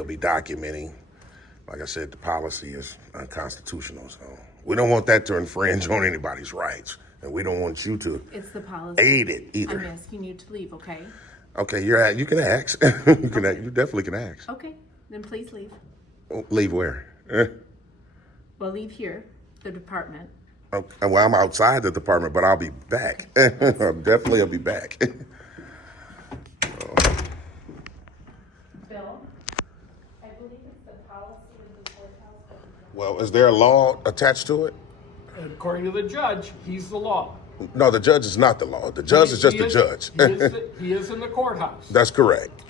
we'll be documenting. Like I said, the policy is unconstitutional, so we don't want that to infringe on anybody's rights, and we don't want you to It's the policy. aid it either. I'm asking you to leave, okay? Okay, you can ask. You definitely can ask. Okay, then please leave. Leave where? Well, leave here, the department. Okay, well, I'm outside the department, but I'll be back. Definitely, I'll be back. Bill, I believe it's the policy of the courthouse. Well, is there a law attached to it? According to the judge, he's the law. No, the judge is not the law. The judge is just the judge. He is in the courthouse. That's correct.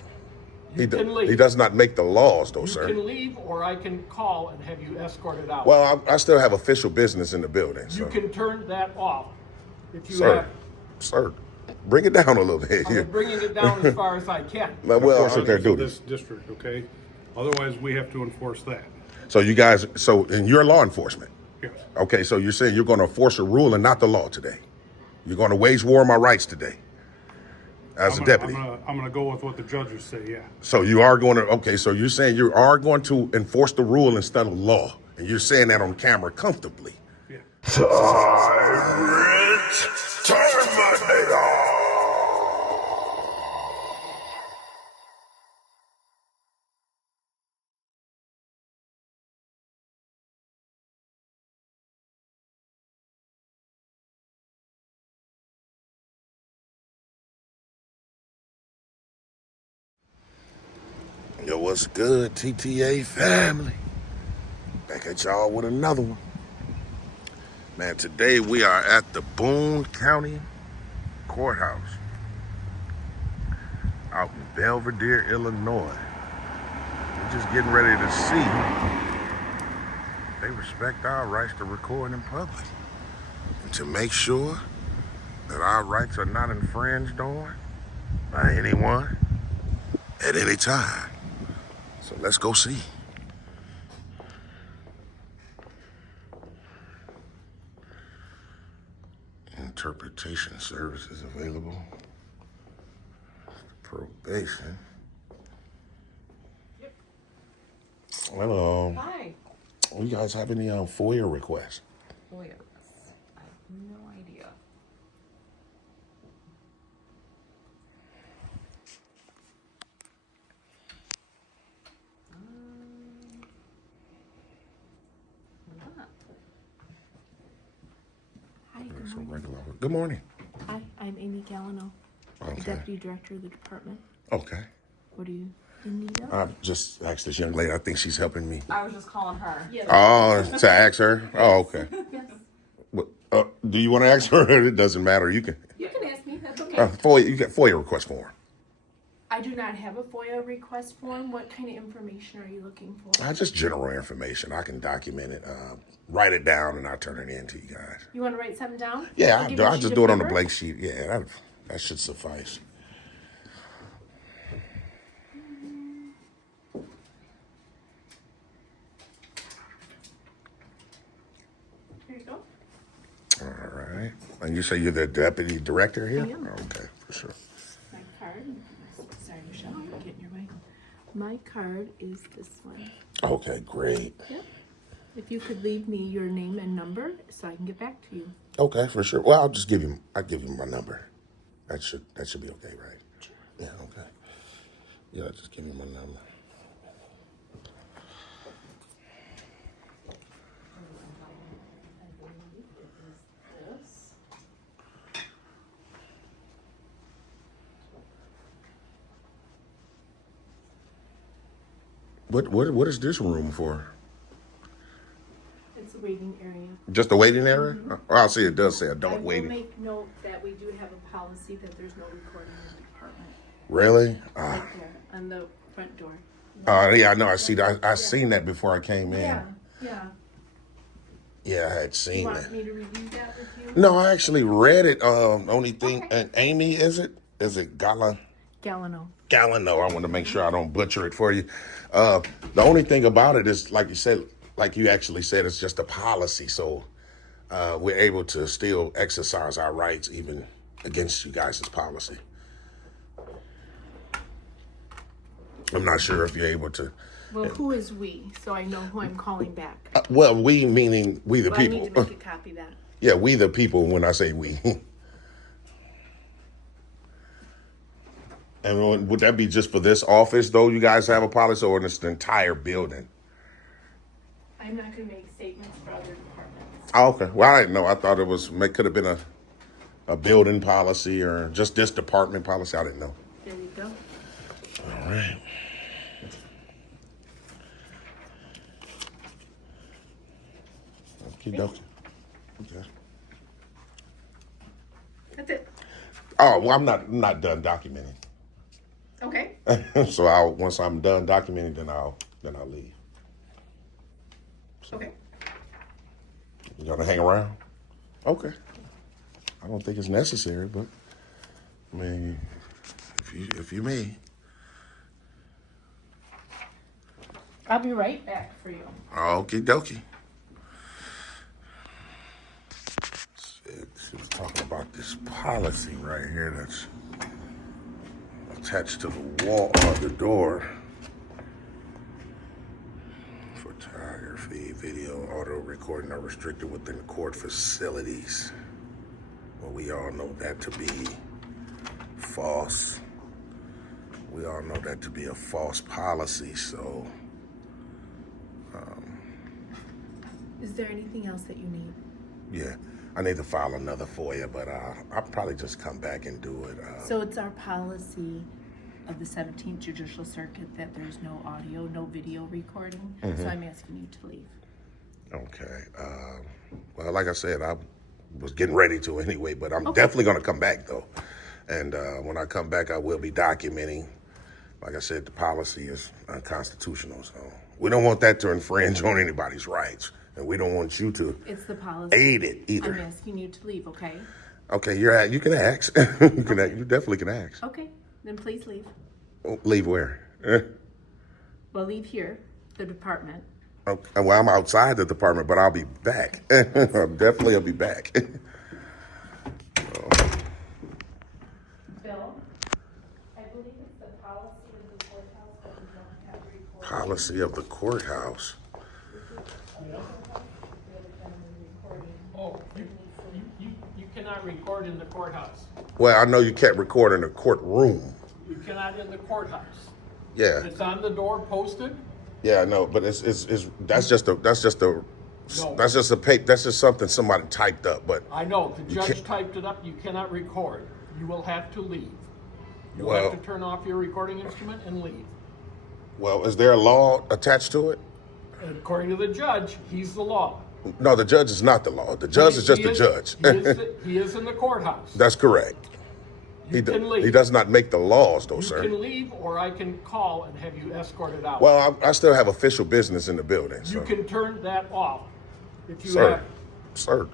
You can leave. He does not make the laws, though, sir. You can leave, or I can call and have you escorted out. Well, I still have official business in the building. So. You can turn that off if you Sir, have. sir, bring it down a little bit. I'm bringing it down as far as I can. Well, Enforce their it in duty. this district, okay? Otherwise, we have to enforce that. So you guys, and you're law enforcement. Yes. Okay, so you're saying you're going to enforce a rule and not the law today. You're going to wage war on my rights today as a deputy. I'm gonna go with what the judges say, yeah. So you are going to, okay, so you're saying you are going to enforce the rule instead of law. And you're saying that on camera comfortably. Yeah. Terminator! Yo, what's good, TTA family? Back at y'all with another one. Man, today we are at the Boone County Courthouse out in Belvedere, Illinois. We're just getting ready to see they respect our rights to record in public and to make sure that our rights are not infringed on by anyone at any time. So let's go see. Interpretation services available. Probation. Yep. Hello. Hi. You guys have any FOIA requests? Oh, yes. I have no idea. Not. Hi, good morning. Good morning. Hi, I'm Amy Gallino, Okay. Deputy Director of the department. Okay. What do you need? I just asked this young lady. I think she's helping me. I was just calling her. Yes. Oh, to ask her? Oh, okay. Yes. What, do you want to ask her? It doesn't matter. You can. You can ask me. That's okay. FOIA, you got FOIA request form. I do not have a FOIA request form. What kind of information are you looking for? Just general information. I can document it, write it down, and I'll turn it in to you guys. You want to write something down? Yeah, give you a I'll sheet just of do it on the paper? blank sheet. Yeah, that should suffice. Here you go. All right. And you say you're the deputy director here? I am. Okay, for sure. My card. Sorry, Michelle, I'm getting your way. My card is this one. Okay, great. Yep. If you could leave me your name and number so I can get back to you. Okay, for sure. Well, I'll give you my number. That should be okay, right? Sure. Yeah, okay. Yeah, just give me my number. What is this room for? It's a waiting area. Just a waiting area? Oh, I see it does say I adult will waiting. make note that we do have a policy that there's no recording in the department. Really? Right there on the front door. Yeah, I know. I see that. I seen that before I came in. Yeah. Yeah, I had You seen want that. me to review that with you? No, I actually read it. Only thing, and Amy, is it Gallino? Gallino. I want to make sure I don't butcher it for you. The only thing about it is, like you said, like you actually said, it's just a policy. So we're able to still exercise our rights even against you guys' policy. I'm not sure if you're able to Well, who is we? So I know who I'm calling back. Well, we meaning we the Well, I people. need to make a copy of that. Yeah, we the people when I say we. And would that be just for this office, though, you guys have a policy, or it's the entire building? I'm not going to make statements for other departments. Oh, okay. Well, I didn't know. I thought it was could have been a building policy or just this department policy. I didn't know. There you go. All right. Okie dokie. Okay. That's it. Oh, well, I'm not done documenting. Okay. So once I'm done documenting, then I'll leave. Okay. You gonna hang around? Okay. I don't think it's necessary, but I mean, if you may. I'll be right back for you. Okie dokie. She was talking about this policy right here that's attached to the wall of the door. Photography, video, auto recording are restricted within court facilities. Well, we all know that to be false. We all know that to be a false policy, so. Is there anything else that you need? Yeah, I need to file another FOIA, but I'll probably just come back and do it. So it's our policy of the 17th Judicial Circuit that there's no audio, no video recording. So I'm asking you to leave. Okay. Well, like I said, I was getting ready to anyway, but I'm definitely going to come back, though. And when I come back, I will be documenting. Like I said, the policy is unconstitutional, so we don't want that to infringe on anybody's rights. And we don't want you to It's the policy. aid it either. I'm asking you to leave, okay? Okay, you can ask. You definitely can ask. Okay, then please leave. Leave where? Well, leave here, the department. Okay, well, I'm outside the department, but I'll be back. I'll be back. Bill, I believe it's the policy of the courthouse that we don't have recording. Policy of the courthouse. Oh, you cannot record in the courthouse. Well, I know you can't record in the courtroom. You cannot in the courthouse. Yeah, It's on the door posted. yeah, I know, but it's that's just a No. that's just something somebody typed up. But I know, the judge can't- typed it up, you cannot record. You will have to leave. You'll Well- have to turn off your recording instrument and leave. well, is there a law attached to it? And according to the judge, he's the law. No, the judge is not the law. The judge is just the judge. He is in the courthouse. That's correct. You can leave. He does not make the laws, though, You sir. can leave, or I can call and have you escorted out. Well, I still have official business in the building, You so. can turn that off if you Sir, have. sir,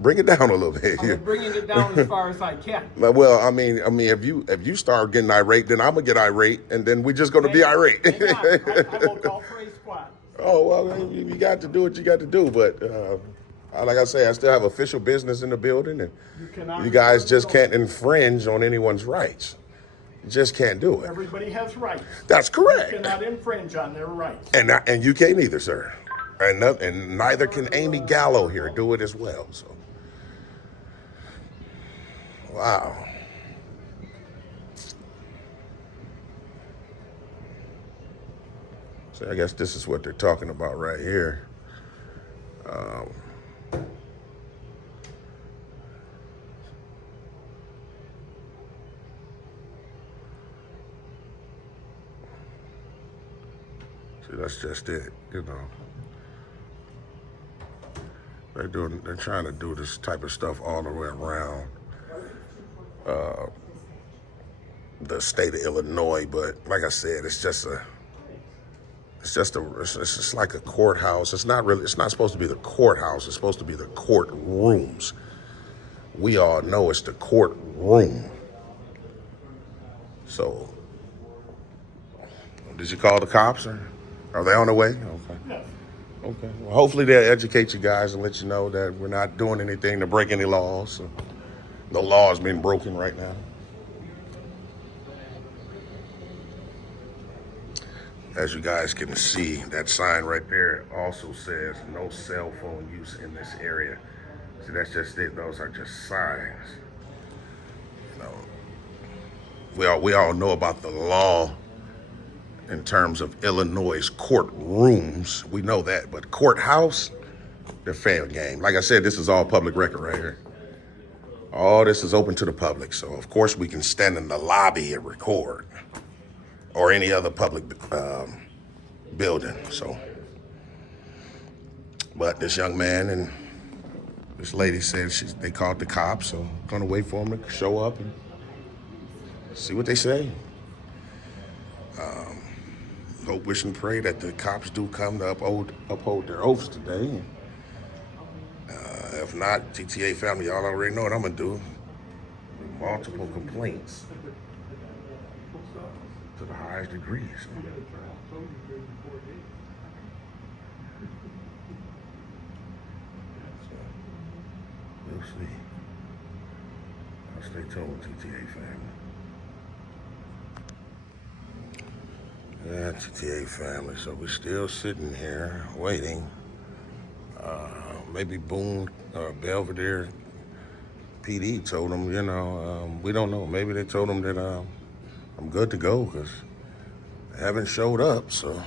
bring it down a little bit here. I'm bringing it down as far as I can. Well, I mean, if you start getting irate, then I'm gonna get irate, and then we're just gonna be irate. Hang on. I will call for a squad. Oh well, you got to do what you got to do, but like I say, I still have official business in the building, and cannot you guys record just the can't infringe on anyone's rights. You just can't do it. Everybody has rights. That's correct, You cannot infringe on their rights. and you can't either, sir, and neither can Amy Gallo here do it as well. So, wow. So I guess this is what they're talking about right here. See, that's just it, you know. They're trying to do this type of stuff all the way around the state of Illinois, but like I said, it's just like a courthouse. It's not supposed to be the courthouse. It's supposed to be the courtrooms. We all know it's the courtroom. So, did you call the cops, or are they on the way? Okay. Yes. Okay. Well, hopefully they'll educate you guys and let you know that we're not doing anything to break any laws. So no laws being broken right now. As you guys can see, that sign right there also says no cell phone use in this area. See, that's just it. Those are just signs. You know, we all know about the law in terms of Illinois' courtrooms. We know that, but courthouse, they're fair game. Like I said, this is all public record right here. All this is open to the public, so of course we can stand in the lobby and record, or any other public building. So, but this young man and this lady said they called the cops, so I'm gonna wait for them to show up and see what they say. Hope, wish, and pray that the cops do come to uphold their oaths today. If not, TTA family, y'all already know what I'm gonna do. Multiple complaints to the highest degrees. We'll see. I'll stay tuned, TTA family. Yeah, TTA family. So we're still sitting here waiting. Maybe Boone or Belvedere PD told them, you know, we don't know. Maybe they told them that I'm good to go because they haven't showed up. So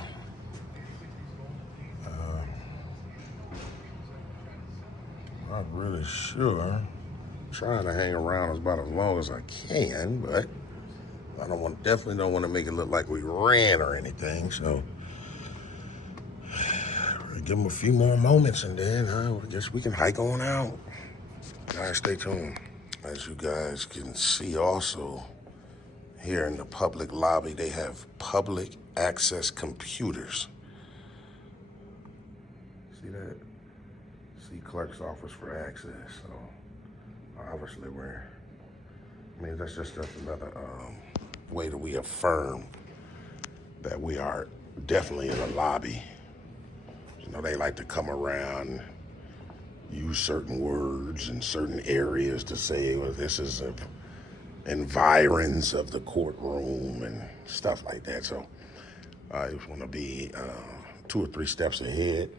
not really sure. Trying to hang around about as long as I can, but I definitely don't want to make it look like we ran or anything. So give them a few more moments and then I guess we can hike on out. Guys, stay tuned. As you guys can see also, here in the public lobby, they have public access computers. See that? See clerk's office for access. So obviously that's just another way that we affirm that we are definitely in the lobby. You know, they like to come around, use certain words in certain areas to say, well, this is environs of the courtroom and stuff like that. So I just want to be 2 or 3 steps ahead,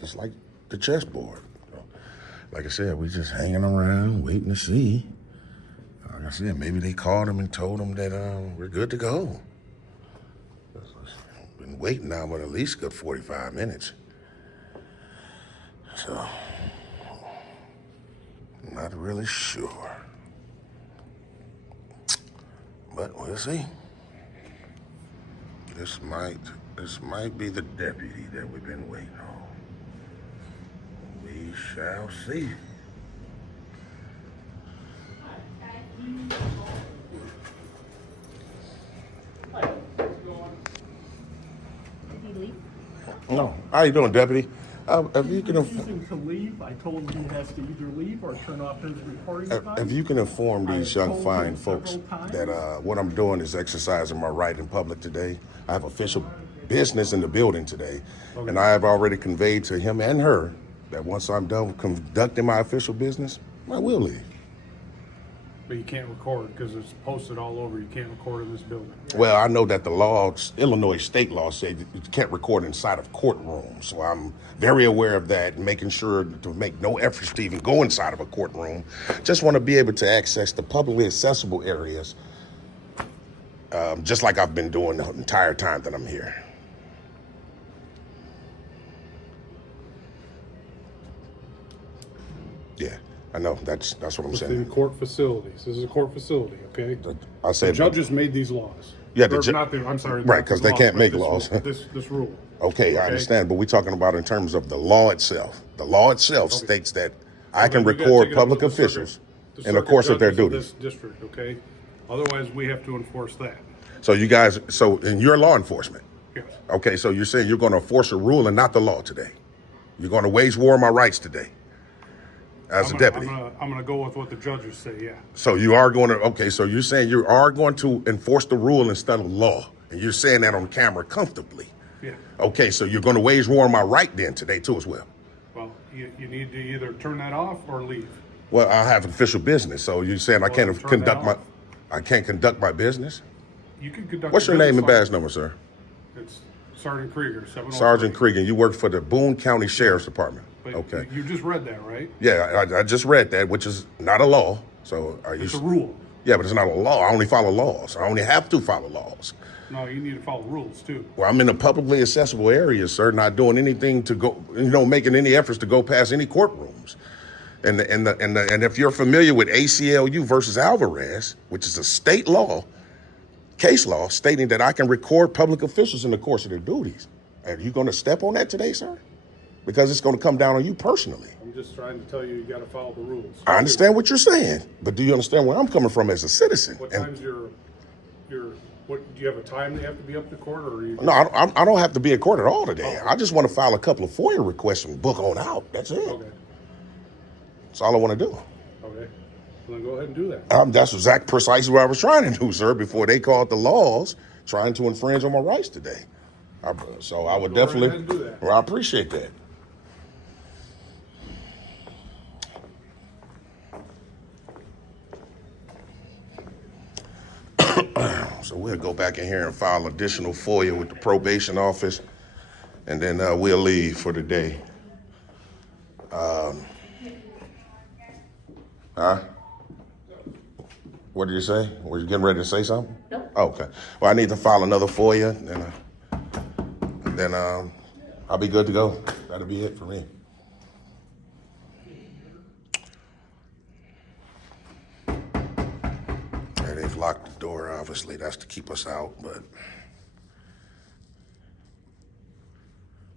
just like the chessboard. So, like I said, we just hanging around, waiting to see. Like I said, maybe they called them and told them that we're good to go. Been waiting now, but at least a good 45 minutes. So, not really sure. But we'll see. This might be the deputy that we've been waiting on. We shall see. Did he leave? No. How you doing, deputy? If you can, Refusing to leave, I told him he has to either leave or turn off his recording device. if you can inform these I young told fine him folks several times. that what I'm doing is exercising my right in public today. I have official business in the building today, and I have already conveyed to him and her that once I'm done conducting my official business, I will leave. But you can't record because it's posted all over. You can't record in this building. Well, I know that the law, Illinois state law, say that you can't record inside of courtrooms. So I'm very aware of that, making sure to make no efforts to even go inside of a courtroom. Just want to be able to access the publicly accessible areas, just like I've been doing the entire time that I'm here. Yeah, I know. That's what I'm Within saying. court facilities. This is a court facility, okay? I The said judges made these laws. Yeah, I'm sorry. right, not 'cause the they can't but make this laws. rule- This rule. Okay, I understand, but we're talking about in terms of the law itself. The law itself states that I can Okay, you gotta record take it up public with the officials the in the circuit course of their judges duties. This district, okay? Otherwise, we have to enforce that. So you guys, and you're law enforcement. Yes. Okay, so you're saying you're going to enforce a rule and not the law today. You're going to wage war on my rights today as a deputy. I'm gonna go with what the judges say. Yeah. So you are going to, okay, so you're saying you are going to enforce the rule instead of law. And you're saying that on camera comfortably. Yeah. Okay, so you're going to wage war on my right then today too as well. Well, you need to either turn that off or leave. Well, I have official business, so you're saying I can't turn that off. I can't conduct my business? You can conduct. What's your business name and like- badge number, sir? It's Sergeant Krieger, 703. Sergeant Krieger, you work for the Boone County Sheriff's Department. But Okay. You just read that, right? Yeah, I just read that, which is not a law. So are you? It's a rule. Yeah, but it's not a law. I only follow laws. I only have to follow laws. No, you need to follow rules too. Well, I'm in a publicly accessible area, sir, not doing anything to go, making any efforts to go past any courtrooms. And if you're familiar with ACLU versus Alvarez, which is a state law, case law, stating that I can record public officials in the course of their duties. Are you going to step on that today, sir? Because it's going to come down on you personally. I'm just trying to tell you got to follow the rules. I understand what you're saying, but do you understand where I'm coming from as a citizen? What time's your what? Do you have a time they have to be up to court, or are you? No, I don't have to be at court at all today. I just want to file a couple of FOIA requests and book on out. That's it. Okay. That's all I want to do. Okay. Well, then go ahead and do that. That's exactly precisely what I was trying to do, sir, before they called the laws trying to infringe on my rights today. So I would Go right definitely. ahead and do that. Well, I appreciate that. So we'll go back in here and file additional FOIA with the probation office, and then we'll leave for the day. What did you say? Were you getting ready to say something? Nope. Oh, okay. Well, I need to file another FOIA, and then I'll be good to go. That'll be it for me. Yeah, they've locked the door, obviously. That's to keep us out, but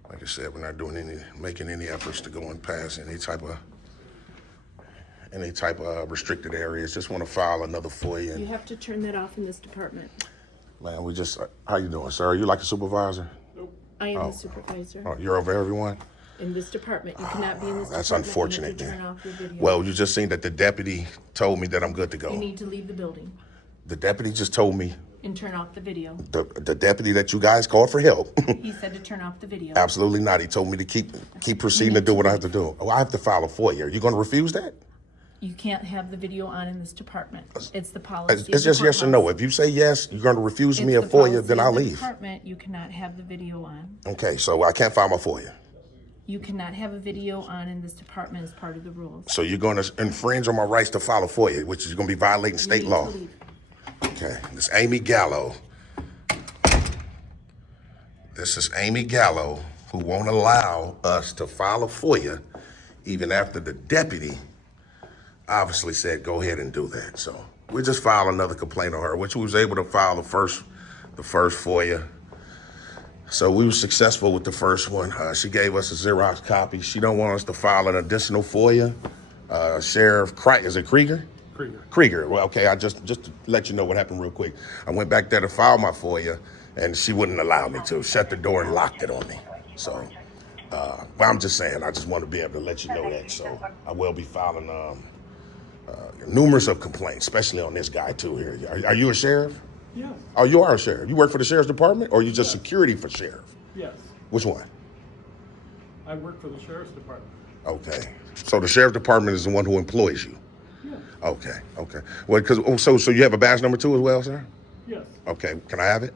like I said, we're not making any efforts to go and pass any type of restricted areas. Just want to file another FOIA. You have to turn that off in this department. Man, how you doing, sir? Are you like a supervisor? I am the supervisor. Oh, you're over everyone? In this department, you cannot be in this That's department. unfortunate, You have to then. turn off your video. Well, you just seen that the deputy told me that I'm good to go. You need to leave the building The deputy just told me, and turn off the video. the deputy that you guys called for help. He said to turn off the video. Absolutely not. He told me to keep proceeding to do what I have to do. Oh, I have to file a FOIA. Are you going to refuse that? You can't have the video on in this department. It's the policy. It's just yes or no. If you say yes, you're going to refuse me a FOIA, then I'll leave. Department, you cannot have the video on. Okay, so I can't file my FOIA. You cannot have a video on in this department as part of the rules. So you're going to infringe on my rights to file a FOIA, which is going to be violating state You need law. to leave. Okay, this Amy Gallo. This is Amy Gallo, who won't allow us to file a FOIA even after the deputy obviously said go ahead and do that. So we just filed another complaint on her, which we was able to file the first FOIA. So we were successful with the first one. She gave us a Xerox copy. She don't want us to file an additional FOIA. Sheriff is it Krieger? Krieger. Well, okay, I just to let you know what happened real quick. I went back there to file my FOIA, and she wouldn't allow me to. Shut the door and locked it on me. So, well, I'm just saying, I just want to be able to let you know that. So I will be filing numerous of complaints, especially on this guy too here. Are you a sheriff? Yes, Oh, you are a sheriff. You work for the sheriff's department, or are you just security for sheriff? yes. Which one? I work for the sheriff's department. Okay. So the sheriff's department is the one who employs you. Yes, Okay. Well, so you have a badge number 2 as well, sir? yes. Okay. Can I have it?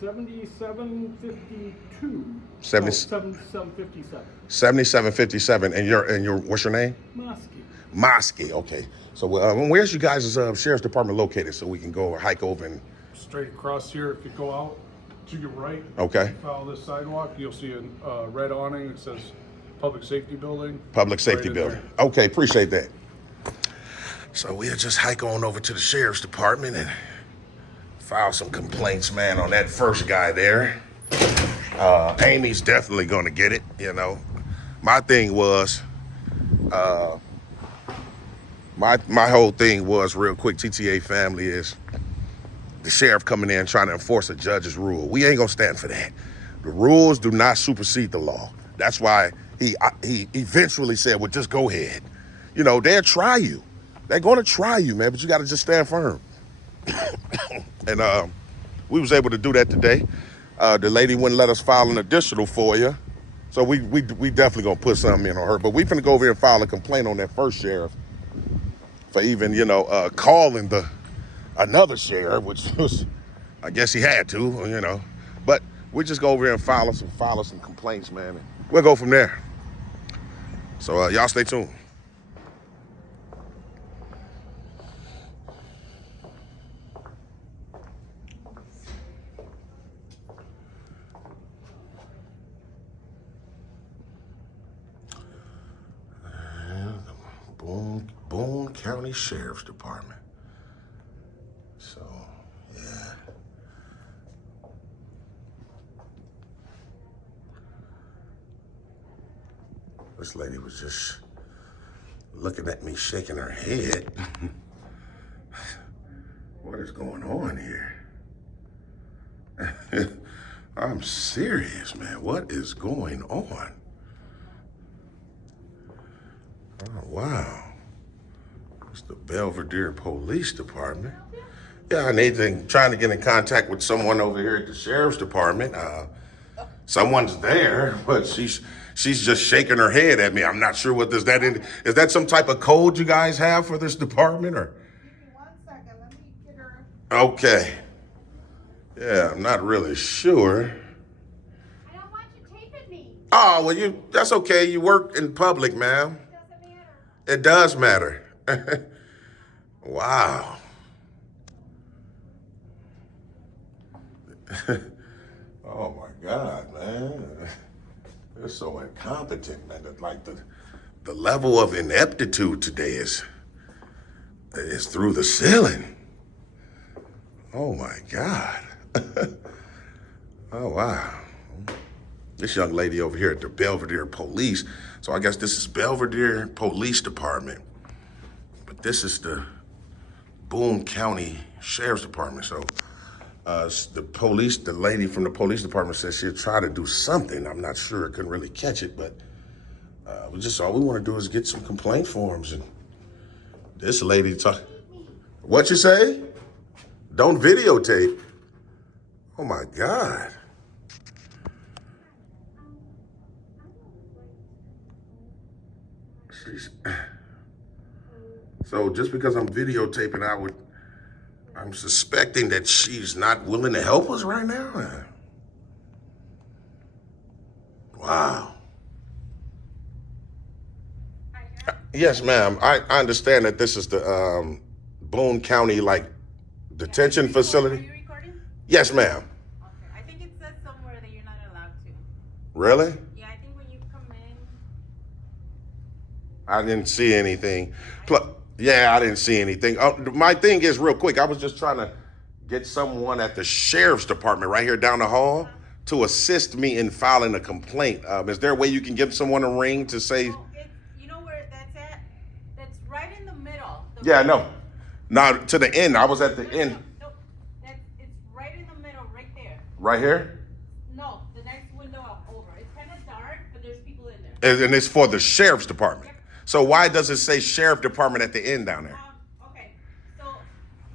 7752. 70 No, 7757. 7757. And your what's your name? Mosky. Mosky. Okay. So where's you guys' sheriff's department located so we can go or hike over and? Straight across here, if you go out to your right. Okay. Follow this sidewalk, you'll see a red awning that says Public Safety Building. Public Safety Right in Building. Okay, appreciate that. So we'll just hike on over to the sheriff's department and file some complaints, man, on that first guy there. Amy's definitely gonna get it, you know. My thing was, my whole thing was real quick, TTA family, is the sheriff coming in trying to enforce a judge's rule. We ain't gonna stand for that. The rules do not supersede the law. That's why he eventually said, well, just go ahead. You know, they'll try you. They're gonna try you, man, but you gotta just stand firm. And we was able to do that today. The lady wouldn't let us file an additional FOIA. So we definitely gonna put something in on her. But we finna go over here and file a complaint on that first sheriff for even, calling another sheriff, which was, I guess he had to, But we'll just go over here and file some complaints, man. And we'll go from there. So y'all stay tuned. Boone County Sheriff's Department. So, yeah. This lady was just looking at me, shaking her head. What is going on here? I'm serious, man. What is going on? Oh, wow. It's the Belvedere Police Department. Yeah, I need trying to get in contact with someone over here at the Sheriff's Department. Someone's there, but she's just shaking her head at me. I'm not sure what is that some type of code you guys have for this department, or? Give me 1 second, let me get her. Okay. Yeah, I'm not really sure. I don't want you taping me. Oh, well, that's okay. You work in public, ma'am. It doesn't matter. It does matter. Wow. Oh my God, man. They're so incompetent, man. Like the level of ineptitude today is through the ceiling. Oh my God. Oh wow. This young lady over here at the Belvedere Police. So I guess this is Belvedere Police Department. But this is the Boone County Sheriff's Department. So the lady from the police department said she'll try to do something. I'm not sure. I couldn't really catch it, but all we want to do is get some complaint forms. And this lady what you say? Don't videotape. Oh my God. So just because I'm videotaping, I'm suspecting that she's not willing to help us right now. Wow. Yes, ma'am. I understand that this is the Boone County detention facility. Are you recording? Yes, ma'am. Okay. I think it says somewhere that you're not allowed to. Really? Yeah, I think when you come in. I didn't see anything. Yeah, I didn't see anything. My thing is, real quick, I was just trying to get someone at the Sheriff's Department right here down the hall to assist me in filing a complaint. Is there a way you can give someone a ring to say? Oh, you know where that's at? That's right in the middle. Yeah, no. Now, to the end. I was at the end. No, it's right in the middle, right there. Right here? No, the next window up over. It's kind of dark, but there's people in there. And it's for the Sheriff's Department. So why does it say Sheriff Department at the end down there? Okay, so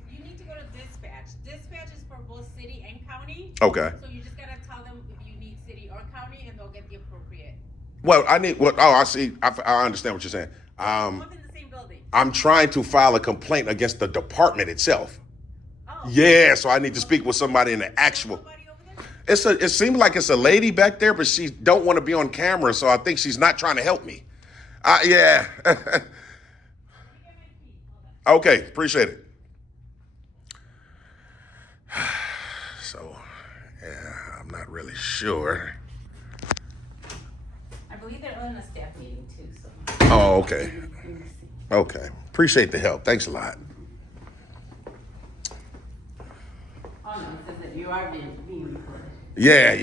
you need to go to dispatch. Dispatch is for both city and county. Okay. So you just gotta tell them if you need city or county, and they'll get the appropriate. Well, I see. I understand what you're saying. Both in the same building. I'm trying to file a complaint against the department itself. Oh. Yeah, so I need to speak with somebody in the actual. Somebody over there? It seems like it's a lady back there, but she don't want to be on camera, so I think she's not trying to help me. Yeah. Let me get my key. Hold on. Okay, appreciate it. So, yeah, I'm not really sure. I believe they're in a staff meeting too, so. Oh, okay. Okay. Appreciate the help. Thanks a lot. Oh no, it says that you are being recorded. Yeah.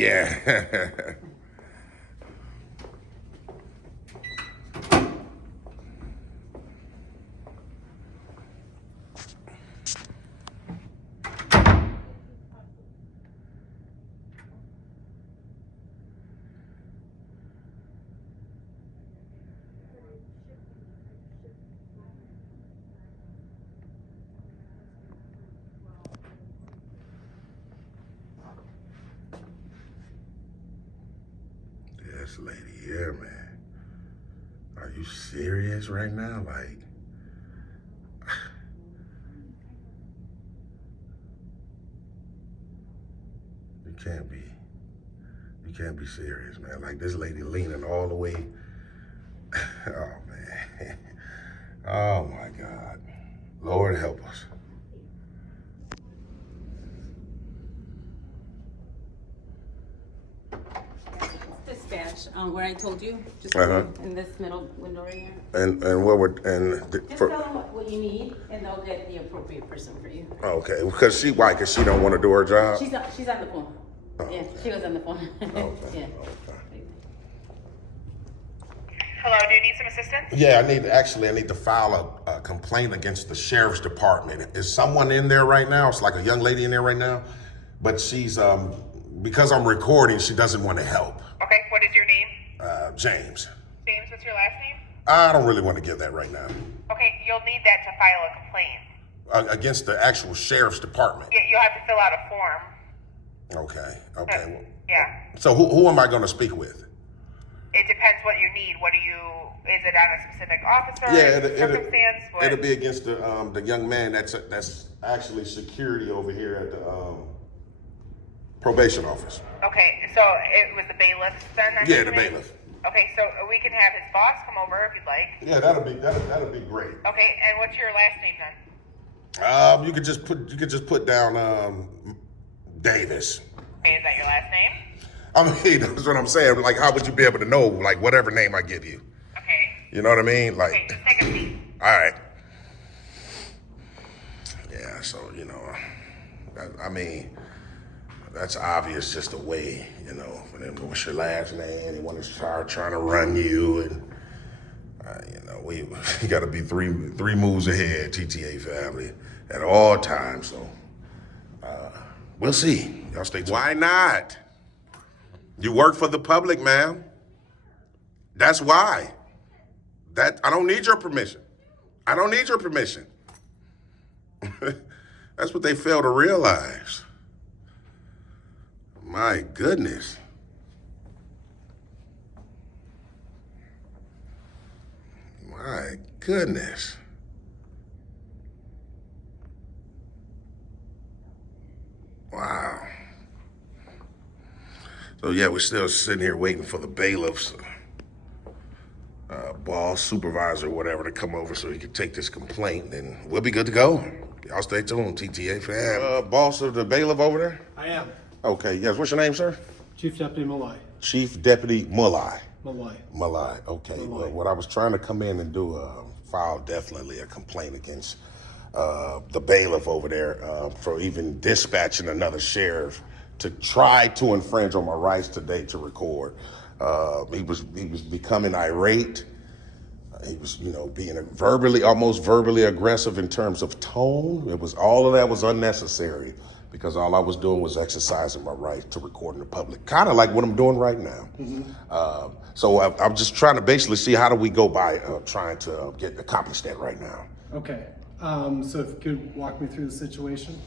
This lady here, man. Are you serious right now? You can't be. You can't be serious, man. Like this lady leaning all the way. Oh, man. Oh, my God. Lord help us. Dispatch, where I told you, just in this middle window right here. And what would Just tell them what you need, and they'll get the appropriate person for you. okay, because why? Because she don't want to do her job. She's on the phone. Oh. Yeah, she was on the phone. Okay. Yeah. Okay. Hello, do you need some assistance? Yeah, I need to file a complaint against the sheriff's department. Is someone in there right now? It's like a young lady in there right now, but she's because I'm recording, she doesn't want to help. Okay, what is your name? James. James, what's your last name? I don't really want to give that right now. Okay, you'll need that to file a complaint. Against the actual sheriff's department. Yeah, you'll have to fill out a form. Okay. Okay. Well, Yeah. so who am I going to speak with? It depends what you need. Is it on a specific officer? Yeah, Circumstance? it'll be against the young man that's actually security over here at the probation office. Okay, so it was the bailiff then? I'm Yeah, the assuming? bailiff. Okay, so we can have his boss come over if you'd like. Yeah, that'll be great. Okay, and what's your last name then? You could just put down Davis. Okay, is that your last name? I mean, that's what I'm saying. Like, how would you be able to know, like, whatever name I give you? Okay. You know what I mean? Like, Okay, just take a seat. all right. Yeah, so, I mean, that's obvious just the way, for them, what's your last name? They want to start trying to run you. And, we got to be three moves ahead, TTA family, at all times. So, we'll see. Y'all stay tuned. Why not? You work for the public, ma'am. That's why. I don't need your permission. I don't need your permission. That's what they fail to realize. My goodness. My goodness. Wow. So yeah, we're still sitting here waiting for the bailiff's boss, supervisor, whatever, to come over so he can take this complaint, and we'll be good to go. Y'all stay tuned, TTA fam. Boss of the bailiff over there? I am. Okay, yes. What's your name, sir? Chief Deputy Malai. Chief Deputy Mulai. Malai. Malai. Okay. Malai. Well, what I was trying to come in and do, file definitely a complaint against the bailiff over there for even dispatching another sheriff to try to infringe on my rights today to record. He was becoming irate. He was, being almost verbally aggressive in terms of tone. All of that was unnecessary because all I was doing was exercising my right to record in the public, kind of like what I'm doing right now. Mm-hmm. So I'm just trying to basically see how do we go by trying to accomplish that right now. Okay. So if you could walk me through the situation.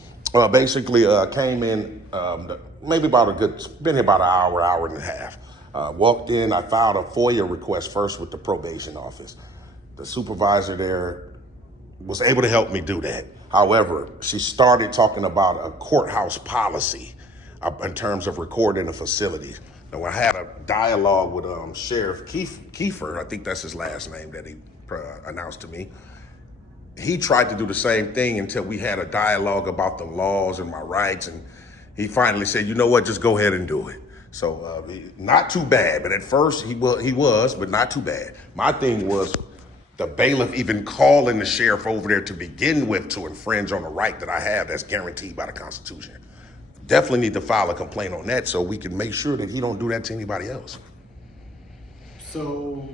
Basically, came in maybe been here about an hour and a half. Walked in, I filed a FOIA request first with the probation office. The supervisor there was able to help me do that. However, she started talking about a courthouse policy in terms of recording a facility. Now, I had a dialogue with Sheriff Kiefer, I think that's his last name that he announced to me. He tried to do the same thing until we had a dialogue about the laws and my rights, and he finally said, you know what, just go ahead and do it. So not too bad, but at first he was, but not too bad. My thing was the bailiff even calling the sheriff over there to begin with to infringe on a right that I have that's guaranteed by the Constitution. Definitely need to file a complaint on that so we can make sure that he don't do that to anybody else. So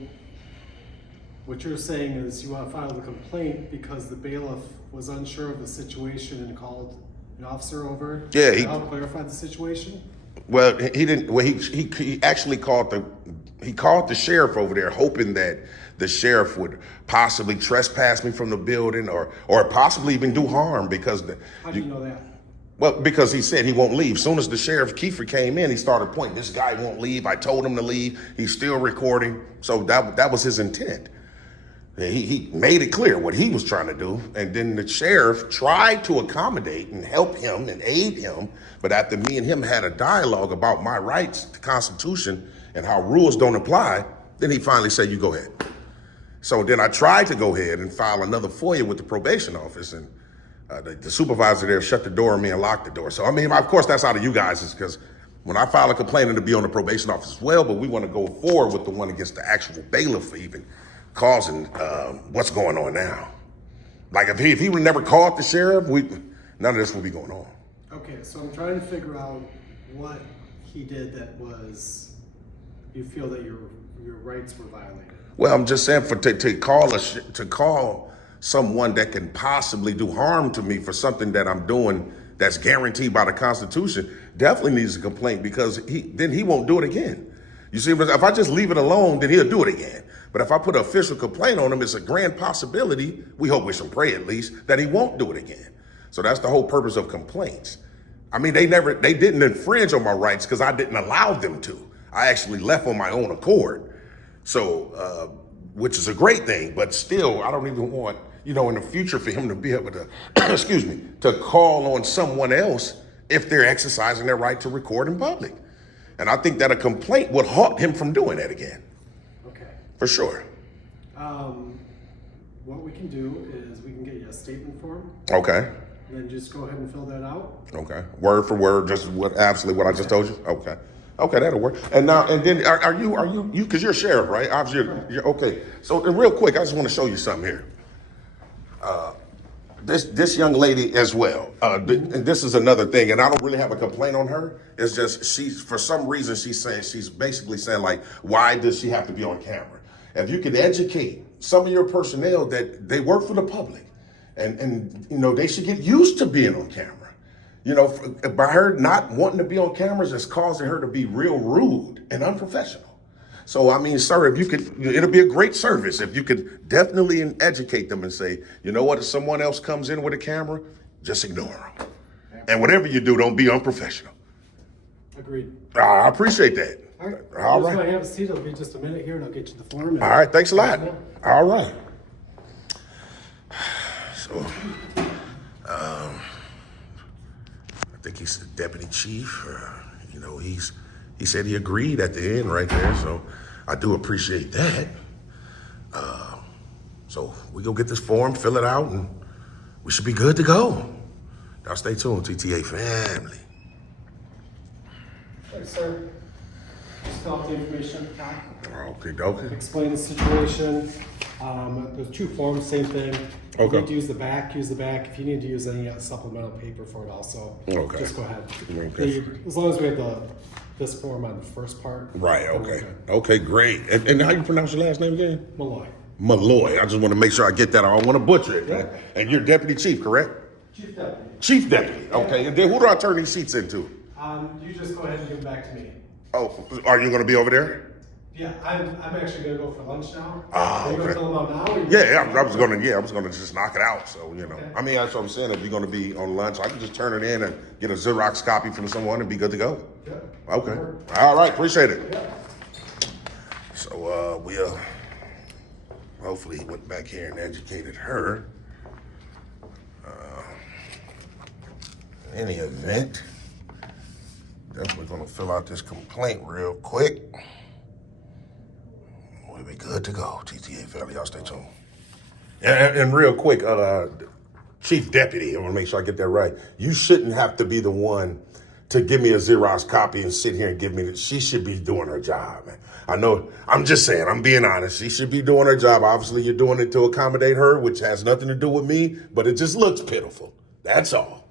what you're saying is you want to file the complaint because the bailiff was unsure of the situation and called an officer over Yeah, to help clarify the situation? Well, he didn't. Well, he actually called the sheriff over there, hoping that the sheriff would possibly trespass me from the building, or possibly even do harm because How do you know that? Well, because he said he won't leave. Soon as the sheriff Kiefer came in, he started pointing. This guy won't leave. I told him to leave. He's still recording. So that was his intent. He made it clear what he was trying to do, and then the sheriff tried to accommodate and help him and aid him. But after me and him had a dialogue about my rights, the Constitution, and how rules don't apply, then he finally said, "You go ahead." So then I tried to go ahead and file another FOIA with the probation office, and the supervisor there shut the door on me and locked the door. So I mean, of course, that's out of you guys, is because when I file a complaint, it'll be on the probation office as well. But we want to go forward with the one against the actual bailiff for even causing what's going on now. Like if he would never called the sheriff, none of this would be going on. Okay, so I'm trying to figure out what he did that was, you feel that your rights were violated. Well, I'm just saying to call someone that can possibly do harm to me for something that I'm doing that's guaranteed by the Constitution definitely needs a complaint, because then he won't do it again. You see, if I just leave it alone, then he'll do it again. But if I put an official complaint on him, it's a grand possibility, we hope, wish and pray at least, that he won't do it again. So that's the whole purpose of complaints. I mean, they didn't infringe on my rights because I didn't allow them to. I actually left on my own accord. So, which is a great thing, but still, I don't even want, in the future for him to be able to, excuse me, to call on someone else if they're exercising their right to record in public. And I think that a complaint would halt him from doing that again. Okay. For sure. What we can do is we can get you a statement form, Okay. and then just go ahead and fill that out. Okay. Word for word, just absolutely what I just told you. Okay. Okay, that'll work. And then are you, because you're a sheriff, right? Obviously, you're okay. So real quick, I just want to show you something here. This young lady as well. And this is another thing, and I don't really have a complaint on her. It's just for some reason, she's basically saying, like, why does she have to be on camera? If you could educate some of your personnel that they work for the public, and they should get used to being on camera. By her not wanting to be on cameras, it's causing her to be real rude and unprofessional. So, I mean, sir, if you could, it'll be a great service if you could definitely educate them and say, you know what, if someone else comes in with a camera, just ignore them. And whatever you do, don't be unprofessional. Agreed. I appreciate that. All right. All Just right. gonna have a seat. It'll be just a minute here, and I'll get you the form. All right, thanks a lot. All right. So, I think he's the deputy chief. He said he agreed at the end right there, so I do appreciate that. So we go get this form, fill it out, and we should be good to go. Y'all stay tuned, TTA family. Hey, sir. Just fill out the information at the top. Okay, dokie. Explain the situation. There's two forms, same thing. If you Okay. need to use the back, use the back. If you need to use any supplemental paper for it also, Okay. just go ahead. Okay. As long as we have this form on the first part. Right, then we're okay. good. Okay, great. And how you pronounce your last name again? Malloy. Malloy. I just want to make sure I get that. I don't want to butcher it. Yeah. And you're deputy chief, correct? Chief Deputy. Chief deputy. Okay. And then who do I turn these seats into? You just go ahead and give them back to me. Oh, are you going to be over there? Yeah, I'm actually gonna go for lunch now. Ah, Are you gonna okay. fill them out now? Or you Yeah, I was gonna just knock it out. So, Okay. I mean, that's what I'm saying. If you're gonna be on lunch, I can just turn it in and get a Xerox copy from someone and be good to go. Yeah. Okay. All right. Appreciate it. Yeah. So, we'll hopefully went back here and educated her. In any event, definitely gonna fill out this complaint real quick. We'll be good to go. TTA family, y'all stay tuned. And real quick, Chief Deputy, I want to make sure I get that right. You shouldn't have to be the one to give me a Xerox copy and sit here and give me. She should be doing her job, man. I know. I'm just saying. I'm being honest. She should be doing her job. Obviously, you're doing it to accommodate her, which has nothing to do with me. But it just looks pitiful. That's all.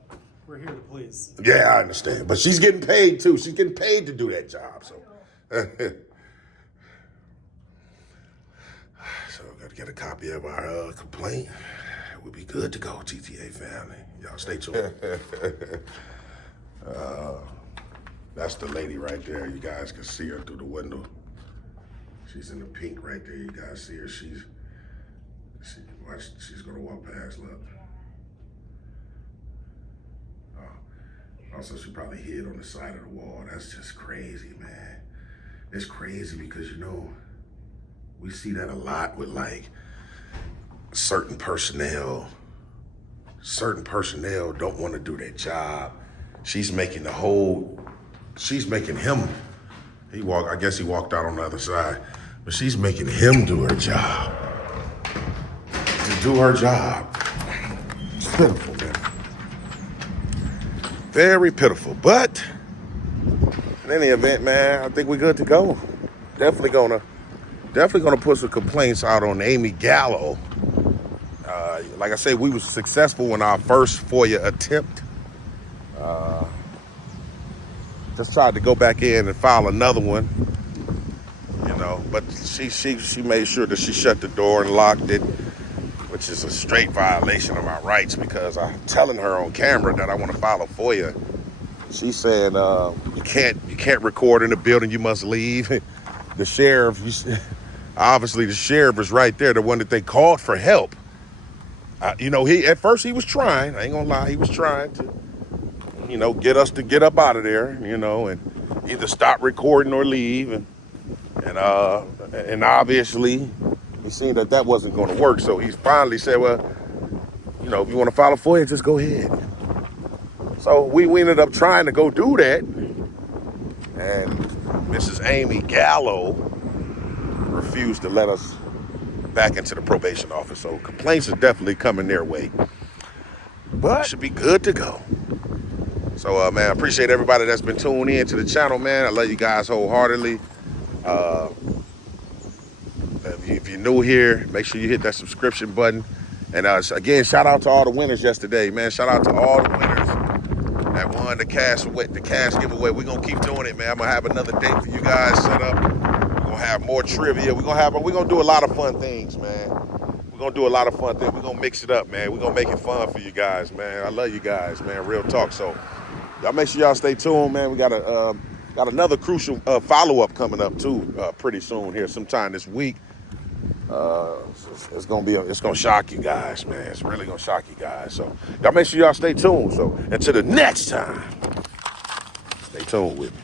We're here to please. Yeah, I understand. But she's getting paid too. She's getting paid to do that job. So. So got to get a copy of our complaint. We'll be good to go, TTA family. Y'all stay tuned. That's the lady right there. You guys can see her through the window. She's in the pink right there. You guys see her. She's gonna walk past. Look. Also, she probably hid on the side of the wall. That's just crazy, man. It's crazy because, we see that a lot with, like, certain personnel don't want to do their job. She's making him, I guess he walked out on the other side, but she's making him do her job. To do her job. It's pitiful, man. Very pitiful, but in any event, man, I think we're good to go. Definitely gonna put some complaints out on Amy Gallo. Like I said, we were successful in our first FOIA attempt. Just tried to go back in and file another one, but she made sure that she shut the door and locked it, which is a straight violation of my rights because I'm telling her on camera that I want to file a FOIA. She said, you can't record in the building, you must leave. The sheriff, obviously the sheriff is right there, the one that they called for help. At first he was trying, I ain't gonna lie, he was trying to, get us to get up out of there, and either stop recording or leave. And obviously he seen that wasn't gonna work. So he finally said, well, if you want to file a FOIA, just go ahead. So we ended up trying to go do that. And Mrs. Amy Gallo refused to let us back into the probation office. So complaints are definitely coming their way. But should be good to go. So, man, I appreciate everybody that's been tuned in to the channel, man. I love you guys wholeheartedly. If you're new here, make sure you hit that subscription button. And again, shout out to all the winners yesterday, man. Shout out to all the winners that won the cash giveaway. We're going to keep doing it, man. I'm going to have another date for you guys set up. We're going to have more trivia. We're going to do a lot of fun things, man. We're going to do a lot of fun things. We're going to mix it up, man. We're going to make it fun for you guys, man. I love you guys, man. Real talk. So y'all make sure y'all stay tuned, man. We got another crucial follow-up coming up, too, pretty soon here, sometime this week. It's gonna shock you guys, man. It's really gonna shock you guys. So y'all make sure y'all stay tuned. So until the next time, stay tuned with me.